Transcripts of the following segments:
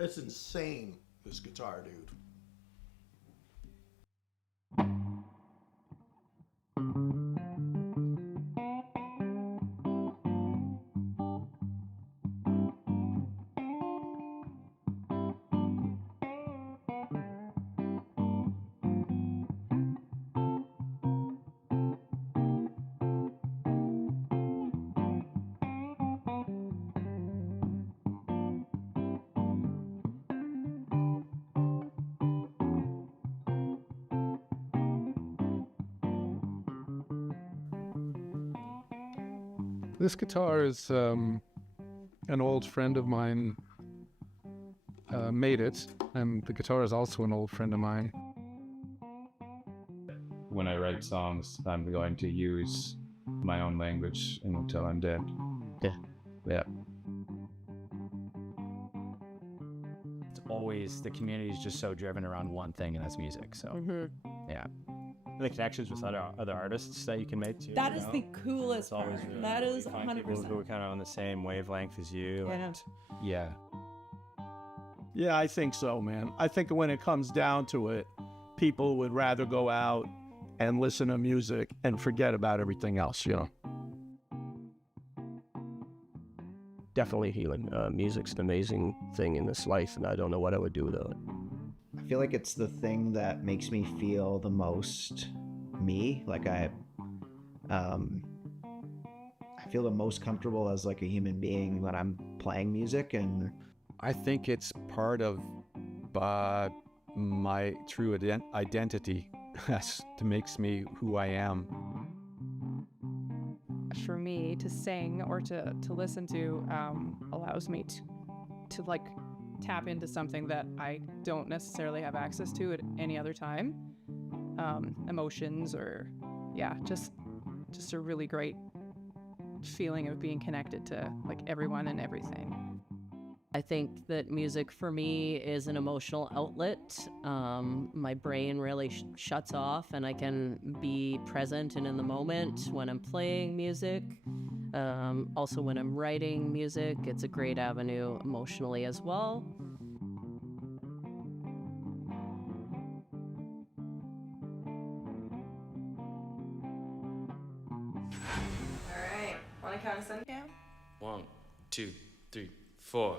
It's insane, this guitar, dude. This guitar is an old friend of mine made it, and the guitar is also an old friend of mine. When I write songs, I'm going to use my own language until I'm dead. Yeah. It's always, the community is just so driven around one thing, and that's music. So, yeah. The connections with other artists that you can make too. That is the coolest part. Really That is find people 100%. who are kind of on the same wavelength as you. Yeah. And yeah. Yeah, I think so, man. I think when it comes down to it, people would rather go out and listen to music and forget about everything else, you know. Definitely healing. Music's an amazing thing in this life, and I don't know what I would do without it. I feel like it's the thing that makes me feel the most me. Like I feel the most comfortable as like a human being when I'm playing music. And I think it's part of my true identity that makes me who I am. For me to sing or to listen to allows me to like tap into something that I don't necessarily have access to at any other time. Emotions or just a really great feeling of being connected to like everyone and everything. I think that music for me is an emotional outlet. My brain really shuts off and I can be present and in the moment when I'm playing music. Also when I'm writing music, it's a great avenue emotionally as well. All right. Want to count us in? Yeah. 1, 2, 3, 4.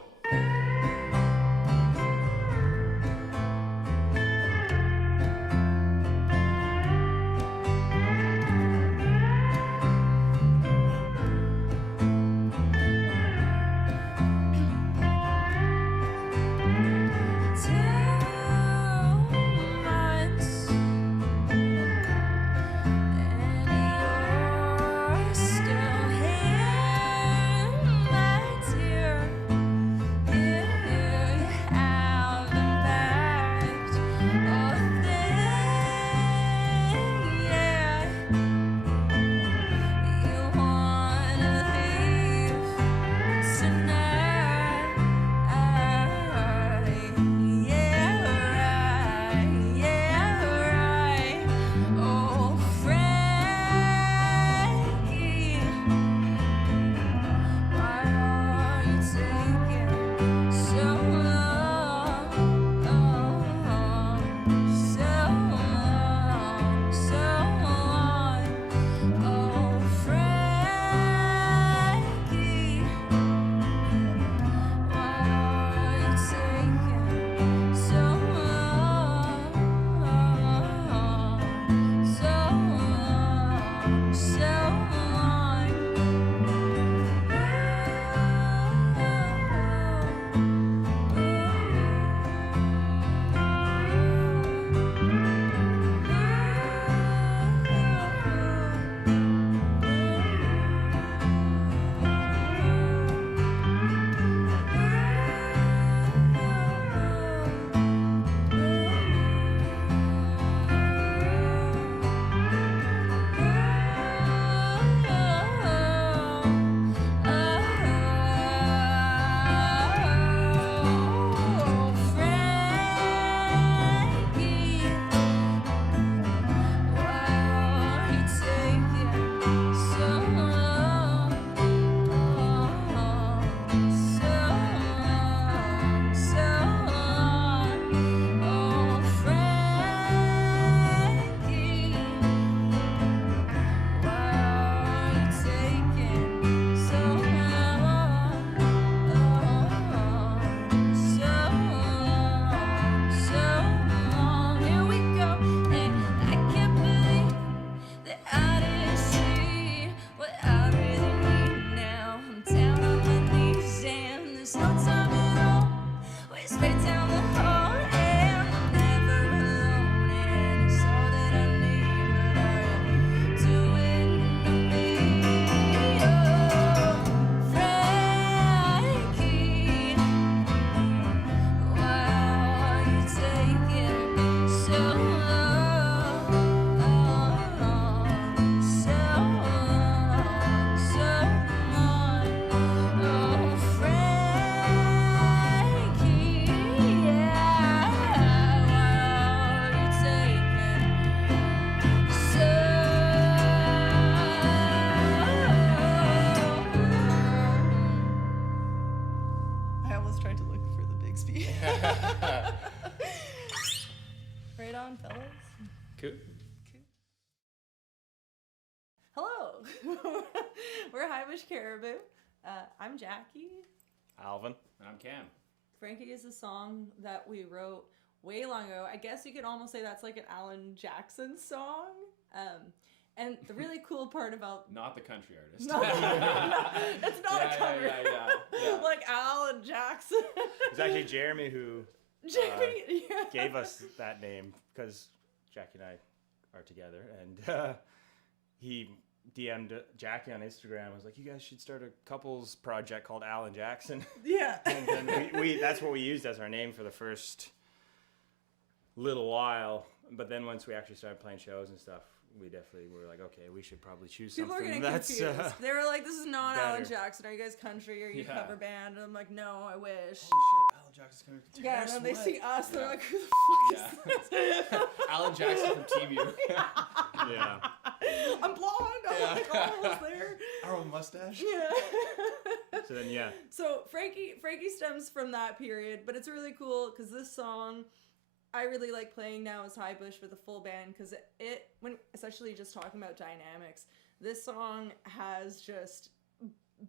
Cool. Hello. We're Highbush Caribou. I'm Jackie. Alvin. And I'm Cam. Frankie is a song that we wrote way long ago. I guess you could almost say that's like an Alan Jackson song. And the really cool part about... Not the country artist. No, it's not a cover. Yeah. Like Alan Jackson. It's actually Jeremy who gave us that name because Jackie and I are together. And he DM'd Jackie on Instagram. I was like, you guys should start a couples project called Alan Jackson. Yeah. And then we that's what we used as our name for the first little while. But then once we actually started playing shows and stuff, we definitely were like, okay, we should probably choose People something are getting that's confused. They were like, this is not better. Alan Jackson. Are you guys country? Are you cover band? And I'm like, no, I wish. Holy shit, Alan Jackson's coming to Yeah, and then they see us, they're like, who the fuck is this? Alan Jackson from Team U. Yeah. I'm blonde. I'm like almost there. Our own mustache. Yeah. So then, yeah. So Frankie stems from that period, but it's really cool because this song I really like playing now as Highbush with a full band because it when essentially just talking about dynamics, this song has just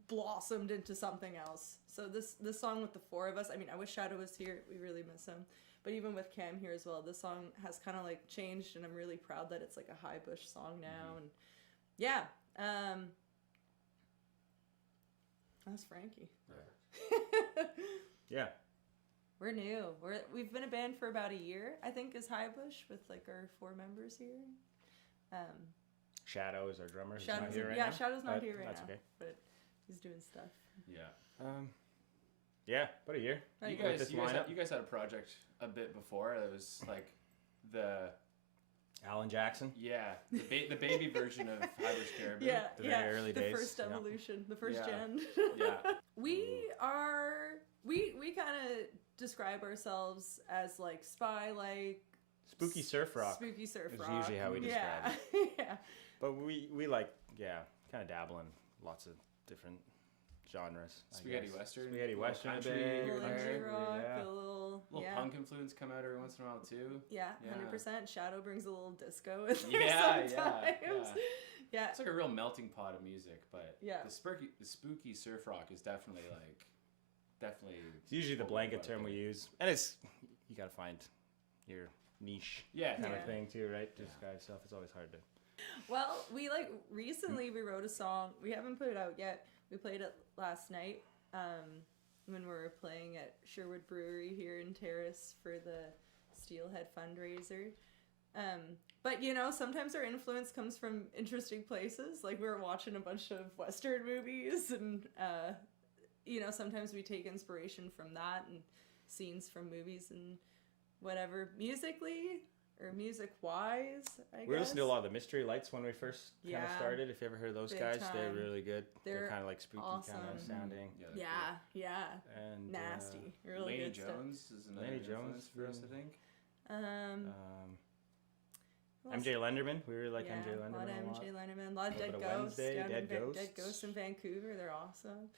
blossomed into something else. So this song with the four of us, I mean, I wish Shadow was here. We really miss him. But even with Cam here as well, this song has kind of like changed, and I'm really proud that it's like a Highbush song now. And yeah, that's Frankie. Yeah. We're new. We've been a band for about a year, I think, as Highbush with like our 4 members here. Shadow is our drummer. He's Shadow's not here right yeah, now. Shadow's not but here right that's now, okay. but he's doing stuff. Yeah. Yeah, about a year. You guys had a project a bit before. It was like the Alan Jackson. Yeah, the baby version of Highbush Caribou. Yeah, The very early days. The first evolution, the first gen. Yeah. We kind of describe ourselves as like spy-like. Spooky surf rock. Spooky surf is rock. usually how we describe it. it. Yeah. But we like, kind of dabble in lots of different genres. Spaghetti western. Spaghetti western. Country, a Little bit. indie rock, Yeah. a little Punk influence come out every once in a while too. Yeah, Yeah. 100%. Shadow brings a little disco in there Yeah, sometimes. Yeah. It's like a real melting pot of music, but Yeah. the spooky surf rock is definitely. It's usually the blanket term we use, and it's you gotta find your niche kind of thing too, right? To describe stuff. It's always hard to. Well, we recently we wrote a song. We haven't put it out yet. We played it last night when we were playing at Sherwood Brewery here in Terrace for the Steelhead fundraiser. But sometimes our influence comes from interesting places. Like we were watching a bunch of Western movies, and sometimes we take inspiration from that and scenes from movies and whatever. Musically or music-wise, I guess. We listened to a lot of the Mystery Lights when we first kind of Yeah. started. If you ever heard those Big guys, time. they're really good. They're They're kind of like spooky awesome. kind of sounding. Yeah. And Nasty. Really Laney good Jones is another Laney influence Jones, for us, I think. stuff. Who else? MJ Lenderman. We really like Yeah, MJ Lenderman a lot of a lot. MJ Lenderman. A lot of Little Dead bit of Ghosts. Wednesday, down Dead in Ghosts. Dead Ghosts in Vancouver. They're awesome.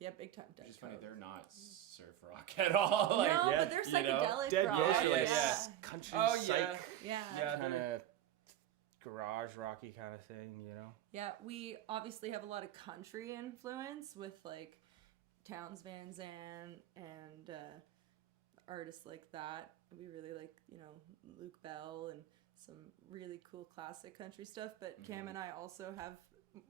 Yeah, big time Dead Which is funny, Ghosts. they're not surf rock at all. Like, No, yeah, but they're you know, psychedelic Dead rock. Ghosts are like yeah. country Oh, psych Yeah. Yeah, kind of garage rocky kind of thing, Yeah, we obviously have a lot of country influence with like Townes Van Zandt and artists like that. We really like, Luke Bell and some really cool classic country stuff. But Cam and I also have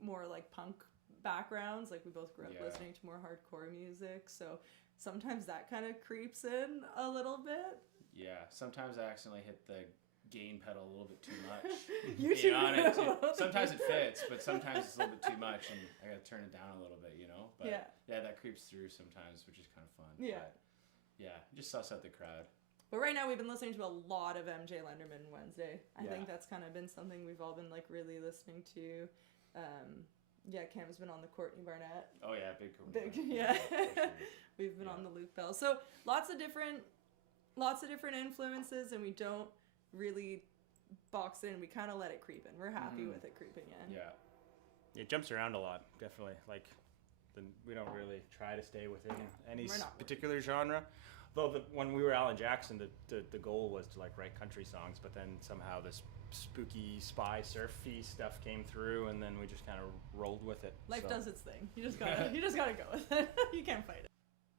more like punk backgrounds. Like we both grew up listening to more hardcore music. So sometimes that kind of creeps in a little bit. Yeah, sometimes I accidentally hit the gain pedal a little bit too much. You Being on it, do. sometimes it fits, but sometimes it's a little bit too much, and I gotta turn it down a little bit, But Yeah. that creeps through sometimes, which is kind of fun. Yeah. But, yeah, just suss out the crowd. But right now we've been listening to a lot of MJ Lenderman Wednesday. I Yeah. think that's kind of been something we've all been like really listening to. Cam's been on the Courtney Barnett. Oh yeah, big. Yeah. For sure. We've been on the Luke Bell. So lots of different influences, and we don't really box it in. We kind of let it creep in. We're happy with it creeping in. Yeah. It jumps around a lot, definitely. Like, we don't really try to stay within any We're not. particular genre. though when we were Alan Jackson, the goal was to like write country songs, but then somehow this spooky spy surfy stuff came through, and then we just kind of rolled with it. Life does its thing. You just gotta go with it. You can't fight it.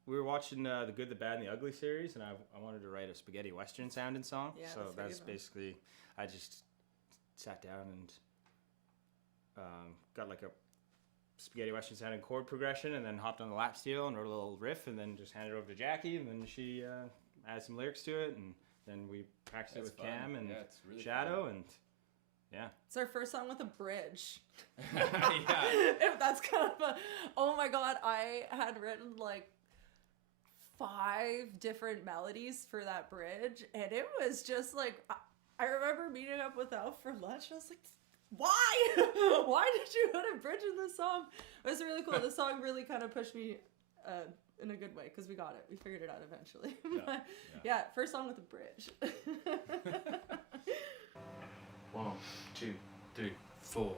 We were watching the Good, the Bad, and the Ugly series, and I wanted to write a spaghetti western sounding song. Yeah, so that's basically, I just sat down and got like a spaghetti western sounding chord progression, and then hopped on the lap steel and wrote a little riff, and then just handed it over to Jackie, and then she added some lyrics to it, and then we practiced it with Cam and really Shadow, and yeah. It's our first song with a bridge. Yeah. If that's kind of oh my God, I had written like 5 different melodies for that bridge, and it was just like, I remember meeting up with Alf for lunch, and I was like, why? Why did you put a bridge in this song? It was really cool. The song really kind of pushed me in a good way, because we got it. We figured it out eventually. Yeah, first song with a bridge. 1, 2, 3, 4.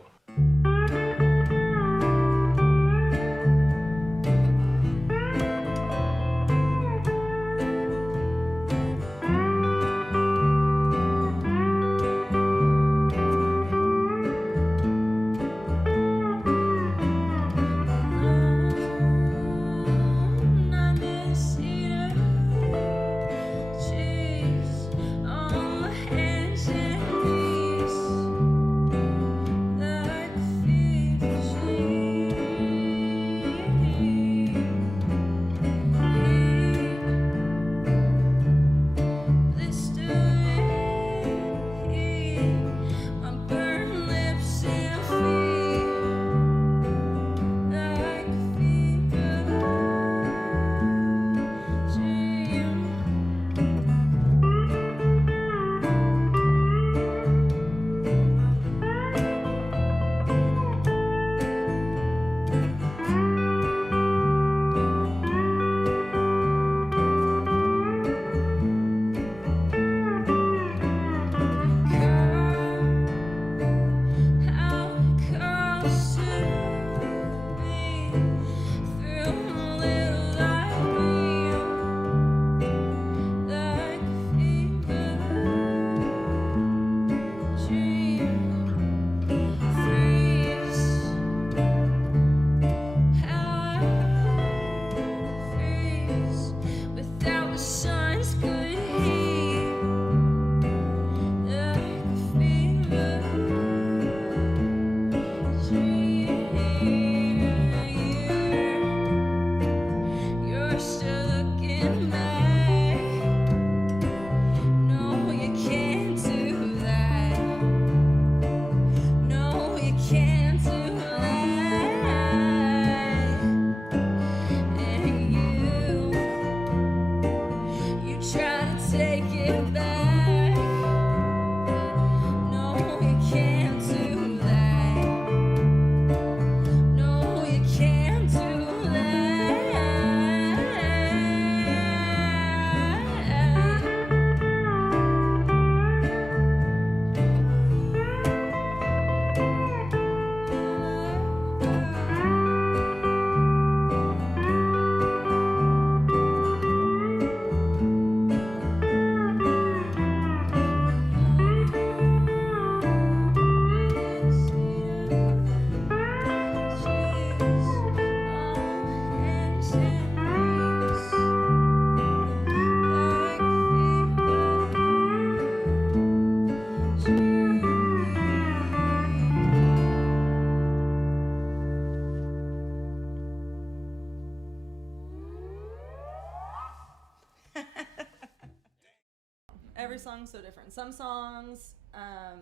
Every song's so different. Some songs, I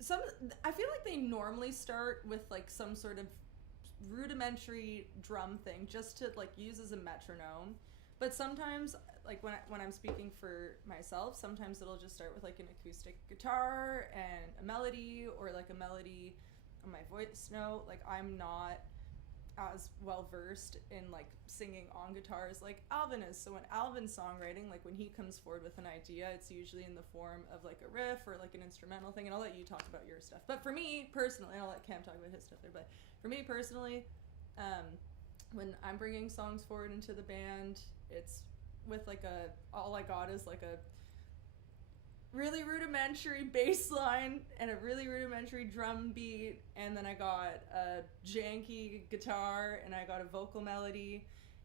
feel like they normally start with like some sort of rudimentary drum thing just to like use as a metronome. But sometimes, like when I'm speaking for myself, sometimes it'll just start with like an acoustic guitar and a melody, or like a melody on my voice note. Like I'm not as well versed in like singing on guitars like Alvin is. So when Alvin's songwriting, like when he comes forward with an idea, it's usually in the form of like a riff or like an instrumental thing. And I'll let you talk about your stuff. But for me personally, and I'll let Cam talk about his stuff there, but for me personally, when I'm bringing songs forward into the band, it's with like all I got is like a really rudimentary bass line and a really rudimentary drum beat, and then I got a janky guitar and I got a vocal melody,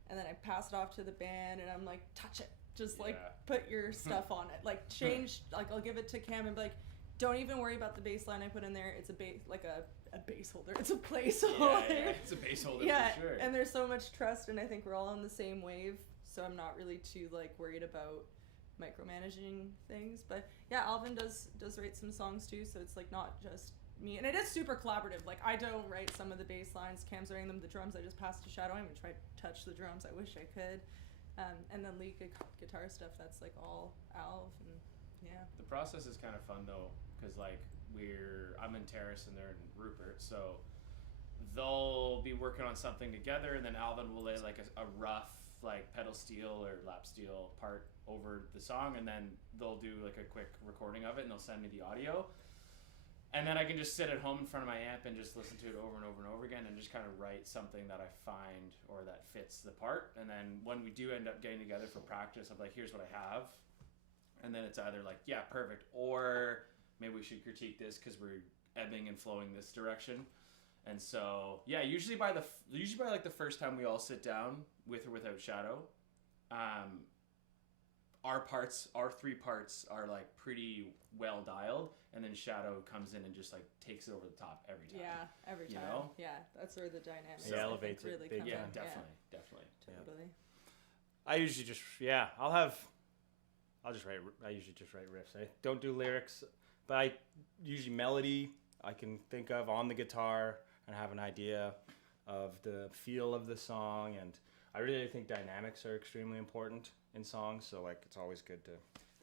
and then I pass it off to the band and I'm like, touch it, just like put your stuff on it, like change, like I'll give it to Cam and be like, don't even worry about the bass line I put in there, it's a bass, like a bass holder, it's a placeholder. Yeah, it's a bass holder for sure. And there's so much trust, and I think we're all on the same wave, so I'm not really too like worried about micromanaging things. But yeah, Alvin does write some songs too, so it's like not just me, and it is super collaborative. Like I don't write some of the bass lines, Cam's writing them. The drums I just passed to Shadow. I haven't tried to touch the drums, I wish I could. And then lead guitar stuff, that's like all Alv. And yeah, the process is kind of fun though, because like I'm in Terrace and they're in Rupert, so they'll be working on something together, and then Alvin will lay like a rough like pedal steel or lap steel part over the song, and then they'll do like a quick recording of it and they'll send me the audio, and then I can just sit at home in front of my amp and just listen to it over and over and over again and just kind of write something that I find or that fits the part. And then when we do end up getting together for practice, I'm like, here's what I have, and then it's either like, yeah, perfect, or maybe we should critique this because we're ebbing and flowing this direction. And so, yeah, usually by like the first time we all sit down, with or without Shadow, our 3 parts are like pretty well dialed, and then Shadow comes in and just like takes it over the top every time. Yeah, every time. You know? Yeah, that's where the dynamics elevates really it. come Yeah, in. definitely. Totally. I usually just I usually just write riffs. I don't do lyrics, but I usually melody I can think of on the guitar and have an idea of the feel of the song. And I really think dynamics are extremely important in songs, so like it's always good to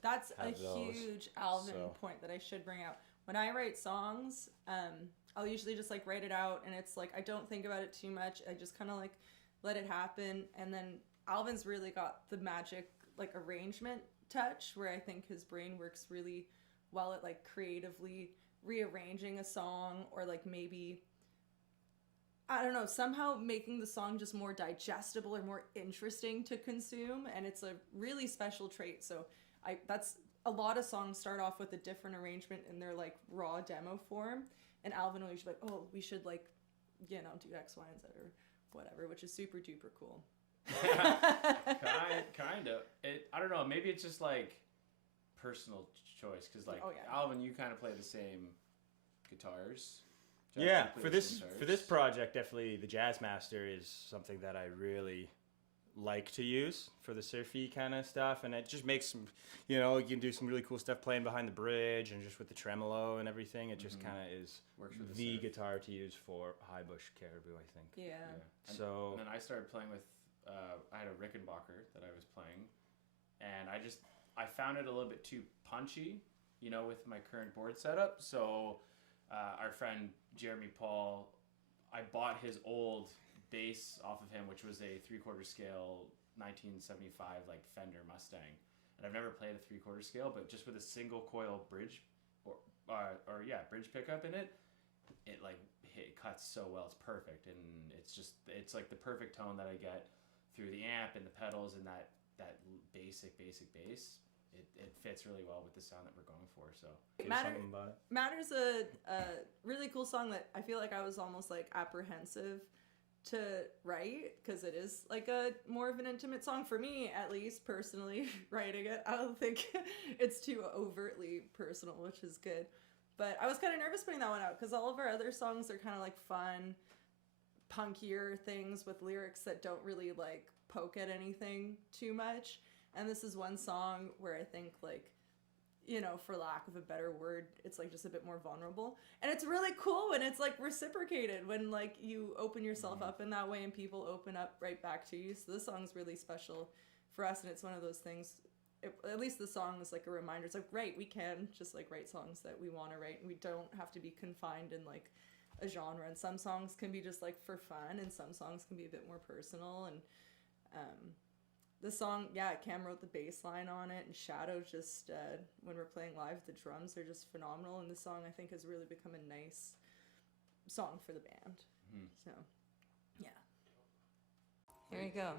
That's a have those. huge Alvin So- point that I should bring out. When I write songs, I'll usually just like write it out, and it's like I don't think about it too much. I just kind of like let it happen, and then Alvin's really got the magic like arrangement touch where I think his brain works really well at like creatively rearranging a song, or like maybe I don't know, somehow making the song just more digestible or more interesting to consume, and it's a really special trait. So that's a lot of songs start off with a different arrangement in their like raw demo form, and Alvin will usually be like, oh, we should like, you know, do X, Y, and Z or whatever, which is super duper cool. kind of. I don't know. Maybe it's just like personal choice, because like Alvin, you kind of play the same guitars. Yeah, for this project, definitely the Jazz Master is something that I really like to use for the surfy kind of stuff, and it just makes some, you know, you can do some really cool stuff playing behind the bridge and just with the tremolo and everything. It just kind of is the guitar to use for Highbush Caribou, I think. Yeah. And then I started playing with, I had a Rickenbacker that I was playing, and I found it a little bit too punchy, you know, with my current board setup. So our friend Jeremy Paul, I bought his old bass off of him, which was a 3/4 scale 1975 like Fender Mustang, and I've never played a 3/4 scale, but just with a single coil bridge bridge pickup in it, it like it cuts so well. It's perfect, and it's like the perfect tone that I get through the amp and the pedals and that basic bass. It fits really well with the sound that we're going for. So Matter's a really cool song that I feel like I was almost like apprehensive to write, because it is like a more of an intimate song for me, at least personally. Writing it, I don't think it's too overtly personal, which is good. But I was kind of nervous putting that one out, because all of our other songs are kind of like fun, punkier things with lyrics that don't really like poke at anything too much. And this is one song where I think, like, you know, for lack of a better word, it's like just a bit more vulnerable. And it's really cool when it's like reciprocated, when like you open yourself up in that way and people open up right back to you. So this song's really special for us, and it's one of those things, at least the song is like a reminder. It's like, right, we can just like write songs that we want to write, and we don't have to be confined in like a genre. And some songs can be just like for fun, and some songs can be a bit more personal. And the song, Cam wrote the bass line on it, and Shadow just, when we're playing live, the drums are just phenomenal, and the song, I think, has really become a nice song for the band. So, yeah. Here we go.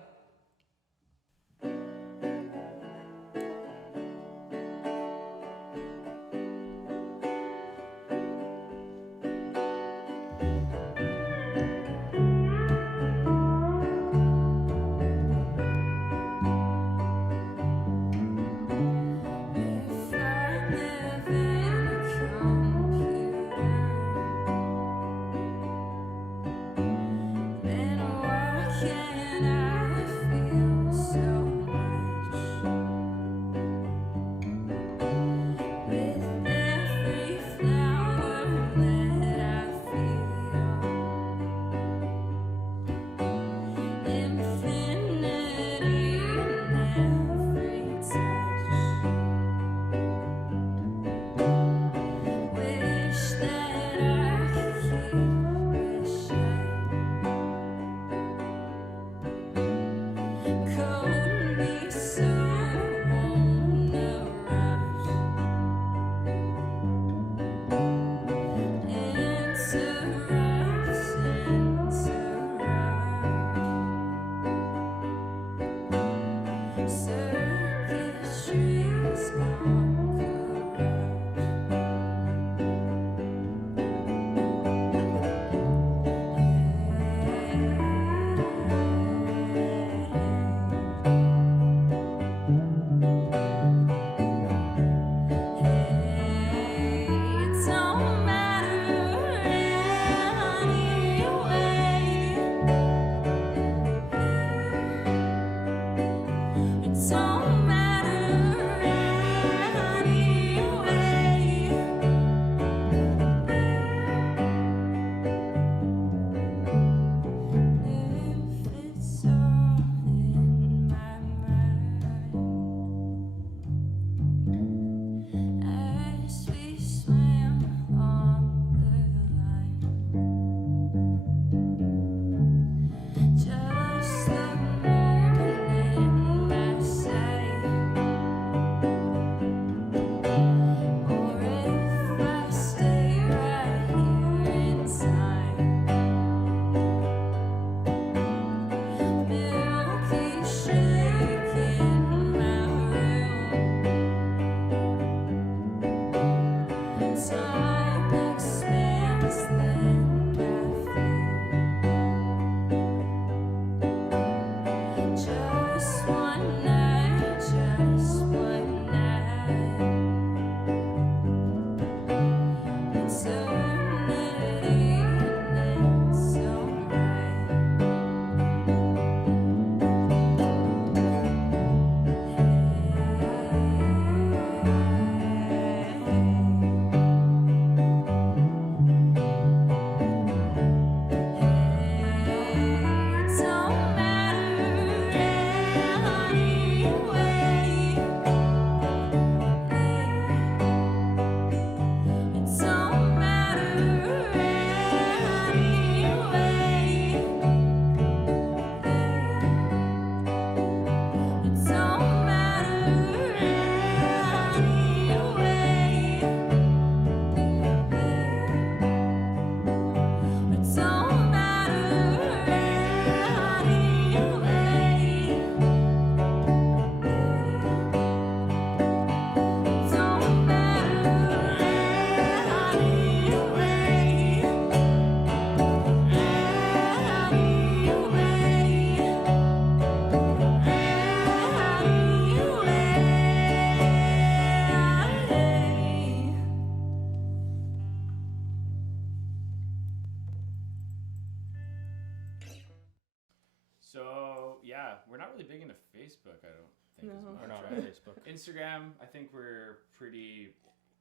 We're not really big into Facebook, I don't think. No. We're not on Facebook. Instagram, I think we're pretty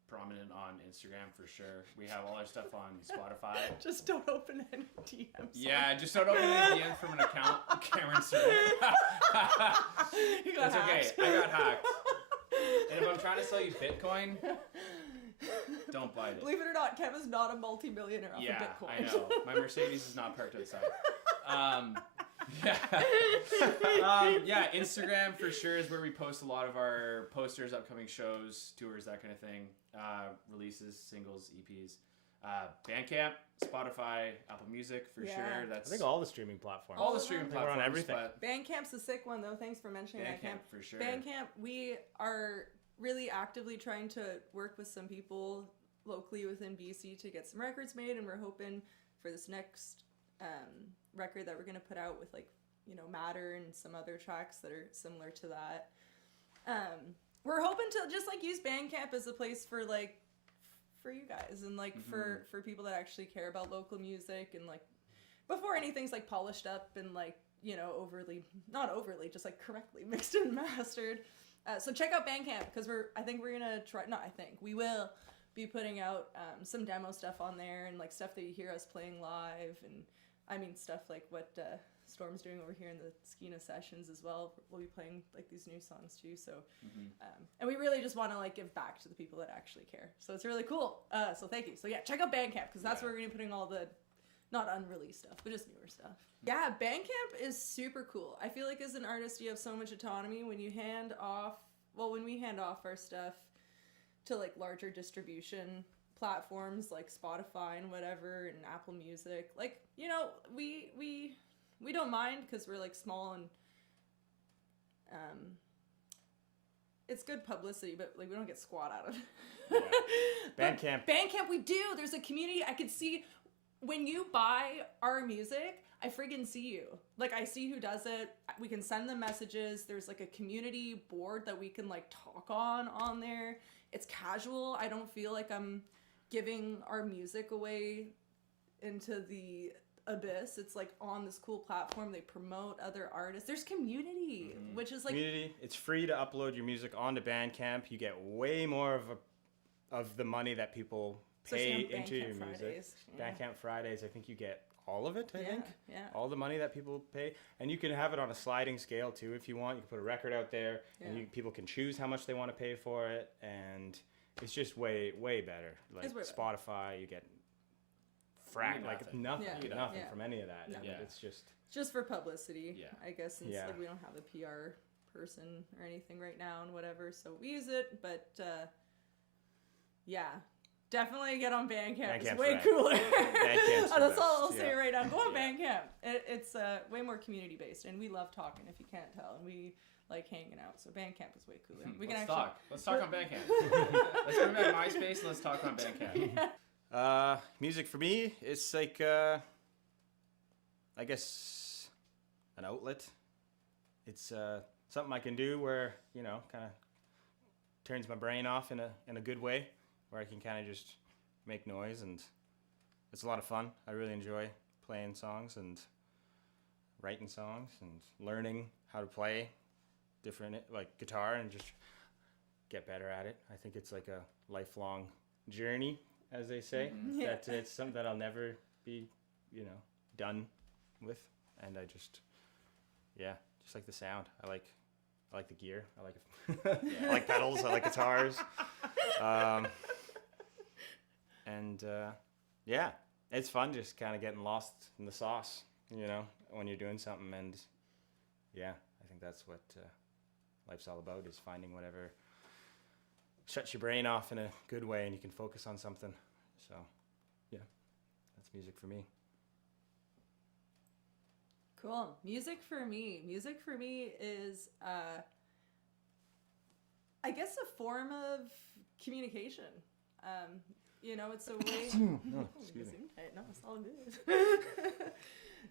prominent on Instagram for sure. We have all our stuff on Spotify. Just don't open any DMs. Yeah, just don't open any DMs from an account Cameron Surrey. You got hacked. Okay, I got hacked. And if I'm trying to sell you Bitcoin, don't bite it. Believe it or not, Kev is not a multi-millionaire off of Bitcoin. I know. My Mercedes is not parked outside. Yeah, Instagram for sure is where we post a lot of our posters, upcoming shows, tours, that kind of thing. Releases, singles, EPs. Bandcamp, Spotify, Apple Music for sure. That's I think all the streaming platforms. all the streaming platforms. We're on everything. But Bandcamp's a sick one though. Thanks for mentioning Bandcamp for sure. Bandcamp, we are really actively trying to work with some people locally within BC to get some records made, and we're hoping for this next record that we're going to put out with, like, you know, Matter and some other tracks that are similar to that. We're hoping to just like use Bandcamp as a place for like for you guys and like for people that actually care about local music, and like before anything's like polished up and like, you know, not overly, just like correctly mixed and mastered. So check out Bandcamp, because we will be putting out some demo stuff on there, and like stuff that you hear us playing live, and I mean stuff like what Storm's doing over here in the Skeena Sessions as well. We'll be playing like these new songs too. So, and we really just want to like give back to the people that actually care. So it's really cool. So thank you. So yeah, check out Bandcamp, because that's where we're gonna be putting all the not unreleased stuff, but just newer stuff. Yeah, Bandcamp is super cool. I feel like as an artist, you have so much autonomy when we hand off our stuff to like larger distribution platforms like Spotify and whatever, and Apple Music. Like, you know, we don't mind, because we're like small, and it's good publicity, but like we don't get squat out of it. Bandcamp, we do. There's a community. I could see when you buy our music, I friggin' see you. Like, I see who does it. We can send them messages. There's like a community board that we can like talk on there. It's casual. I don't feel like I'm giving our music away into the abyss. It's like on this cool platform. They promote other artists. There's community, which is like community. It's free to upload your music onto Bandcamp. You get way more of the money that people pay into your music. Bandcamp Fridays, I think you get all of it. I think all the money that people pay, and you can have it on a sliding scale too if you want. You can put a record out there, and people can choose how much they want to pay for it, and it's just way better. Like Spotify, you get nothing from any of that. Yeah. It's just for publicity. I guess, since like we don't have a PR person or anything right now and whatever, so we use it. But definitely get on Bandcamp. It's way cooler. That's all I'll say right now. Go on Bandcamp. It's way more community based, and we love talking, if you can't tell, and we like hanging out. So Bandcamp is way cooler. Let's talk on Bandcamp. Let's bring back MySpace and let's talk on Bandcamp. Music for me, it's like I guess an outlet. It's something I can do where, you know, kind of turns my brain off in a good way, where I can kind of just make noise, and it's a lot of fun. I really enjoy playing songs and writing songs and learning how to play different, like guitar, and just get better at it. I think it's like a lifelong journey, as they say. That it's something that I'll never be, you know, done with. And I just like the sound. I like the gear. I like I like pedals. I like guitars. It's fun just kind of getting lost in the sauce, you know, when you're doing something. And I think that's what life's all about, is finding whatever shuts your brain off in a good way, and you can focus on something. So that's music for me. Cool. Music for me is I guess a form of communication. You know, it's a way. Excuse me. No, it's all good.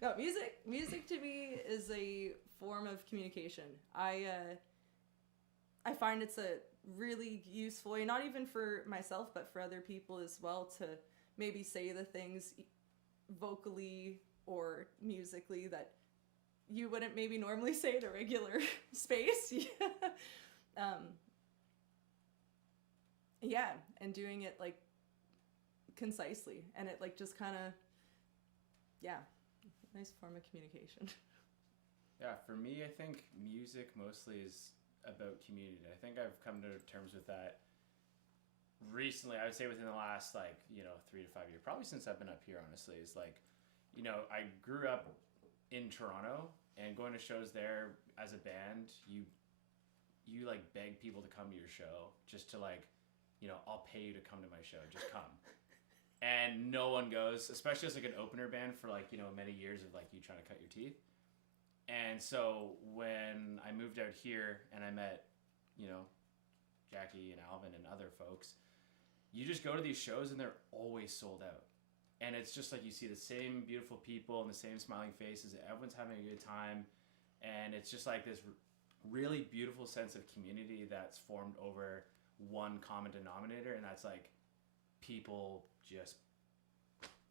No, music to me is a form of communication. I find it's a really useful way, not even for myself, but for other people as well, to maybe say the things vocally or musically that you wouldn't maybe normally say in a regular space. And doing it like concisely, and it like just kind of nice form of communication. For me, I think music mostly is about community. I think I've come to terms with that recently. I would say within the last 3 to 5 years, probably since I've been up here, honestly. Is like, you know, I grew up in Toronto, and going to shows there as a band, you like beg people to come to your show, just to like, you know, I'll pay you to come to my show, just come. and no one goes, especially as like an opener band for like, you know, many years of like you trying to cut your teeth. And so when I moved out here and I met, you know, Jackie and Alvin and other folks, you just go to these shows and they're always sold out. And it's just like you see the same beautiful people and the same smiling faces. Everyone's having a good time. And it's just like this really beautiful sense of community that's formed over one common denominator. And that's like people just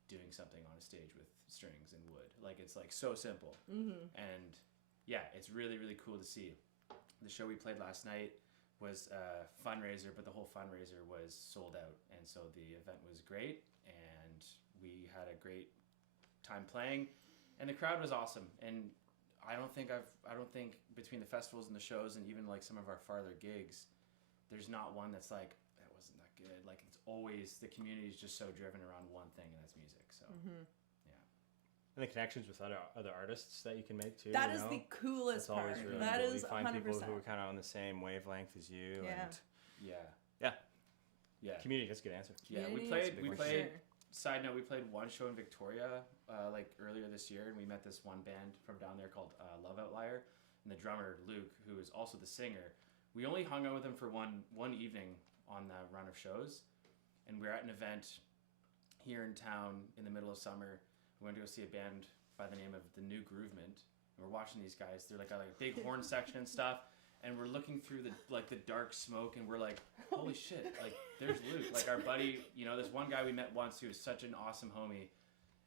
doing something on a stage with strings and wood. Like it's like so simple. And yeah, it's really, really cool to see. The show we played last night was a fundraiser, but the whole fundraiser was sold out. And so the event was great. And we had a great time playing, and the crowd was awesome. And I don't think between the festivals and the shows and even like some of our farther gigs, there's not one that's like, that wasn't that good. Like it's always, the community is just so driven around one thing, and that's music. So yeah. And the connections with other artists that you can make too. That is the coolest part. Really that cool. is 100%. You find people who are kind of on the same wavelength as you. Yeah. And Yeah. Community, that's a good answer. Yeah, we Community is played. sure. Side note, we played one show in Victoria like earlier this year, and we met this one band from down there called Love Outlier, and the drummer Luke, who is also the singer. We only hung out with him for one evening on the run of shows, and we were at an event here in town in the middle of summer. We went to go see a band by the name of The New Groovement, and we're watching these guys. They're like got like a big horn section and stuff. And we're looking through the dark smoke, and we're like, holy shit, like there's Luke, like our buddy, you know, this one guy we met once who was such an awesome homie,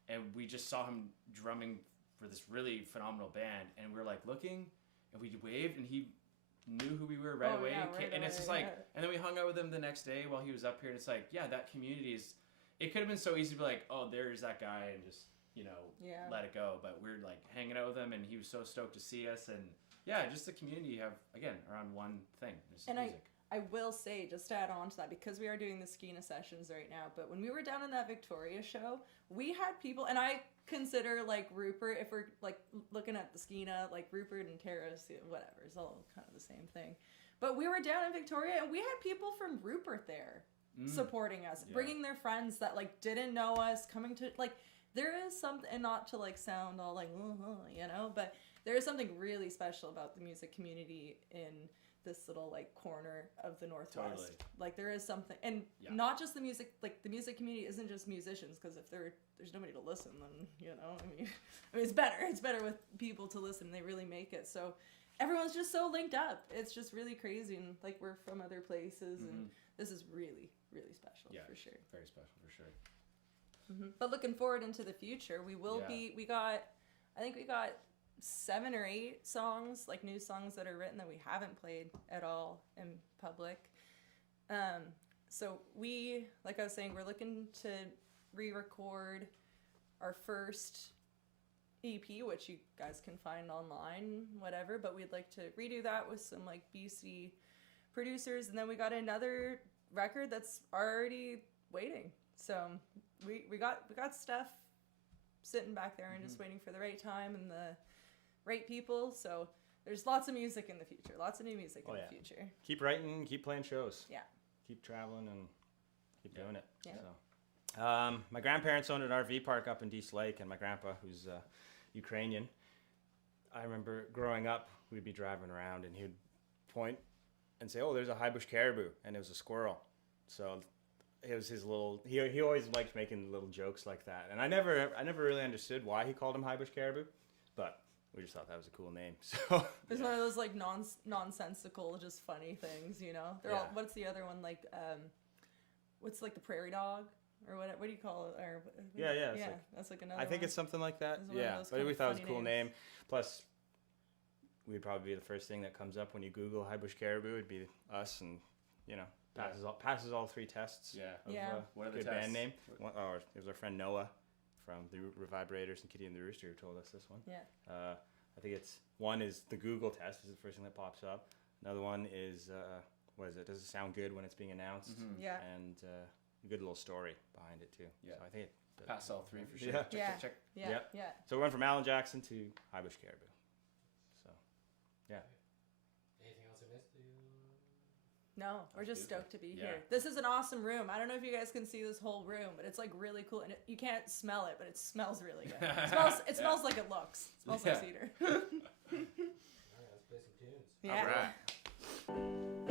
and we just saw him drumming for this really phenomenal band, and we were like looking, and we waved, and he knew who we were right away, and it's just like, and then we hung out with him the next day while he was up here, and it's like, yeah, that community is, it could have been so easy to be like, oh, there's that guy, and just, you know, let it go, but we're like hanging out with him, and he was so stoked to see us, and yeah, just the community you have, again, around one thing. And music. I will say, just to add on to that, because we are doing the Skeena Sessions right now, but when we were down in that Victoria show, we had people, and I consider, like, Rupert, if we're, like, looking at the Skeena, like, Rupert and Terrace, whatever, it's all kind of the same thing. But we were down in Victoria, and we had people from Rupert there supporting us, bringing their friends that, like, didn't know us, coming to, like, there is something, and not to, like, sound all, like, you know, but there is something really special about the music community in this little like corner of the Northwest. Totally. Like there is something, and not just the music. Like the music community isn't just musicians, because if there's nobody to listen, then you know, I mean, it's better. It's better with people to listen. They really make it. So everyone's just so linked up. It's just really crazy, and like we're from other places, and this is really, really special for sure. Very special for sure. But looking forward into the future, we will be. I think we got 7 or 8 songs, like new songs that are written that we haven't played at all in public. So we, like I was saying, we're looking to re-record our first EP, which you guys can find online, whatever, but we'd like to redo that with some like BC producers, and then we got another record that's already waiting. So we got stuff sitting back there and just waiting for the right time and the right people. So there's lots of music in the future, lots of new music in the future. Keep writing, keep playing shows. Yeah. Keep traveling and keep doing it. Yeah. So, my grandparents owned an RV park up in Dease Lake, and my grandpa, who's Ukrainian, I remember growing up, we'd be driving around and he would point and say, oh, there's a Highbush Caribou, and it was a squirrel. So it was his little, he always liked making little jokes like that. And I never really understood why he called him Highbush Caribou, but we just thought that was a cool name. So it's one of those like nonsensical, just funny things, you know. They're all. What's the other one like? What's like the prairie dog or what? What do you call it? Or that's like another. I think one. It's something like that. Yeah, but we thought it was a cool name. Plus, we'd probably be the first thing that comes up when you Google Highbush Caribou. It'd be us, and you know, passes all 3 tests. What are the good tests? band name? It was our friend Noah from the Revibrators and Kitty and the Rooster who told us this one. Yeah. I think one is the Google test, is the first thing that pops up. Another one is what is it? Does it sound good when it's being announced? Yeah. And a good little story behind it too. Yeah. So I think pass all 3 for sure. Yeah. Check. Yeah. So we went from Alan Jackson to Highbush Caribou. So yeah. Anything else I missed? No, we're just beautiful. stoked to be Yeah. here. This is an awesome room. I don't know if you guys can see this whole room, but it's like really cool, and you can't smell it, but it smells really good. It smells like it looks. It smells like cedar. All right, let's play some tunes. Yeah. All right.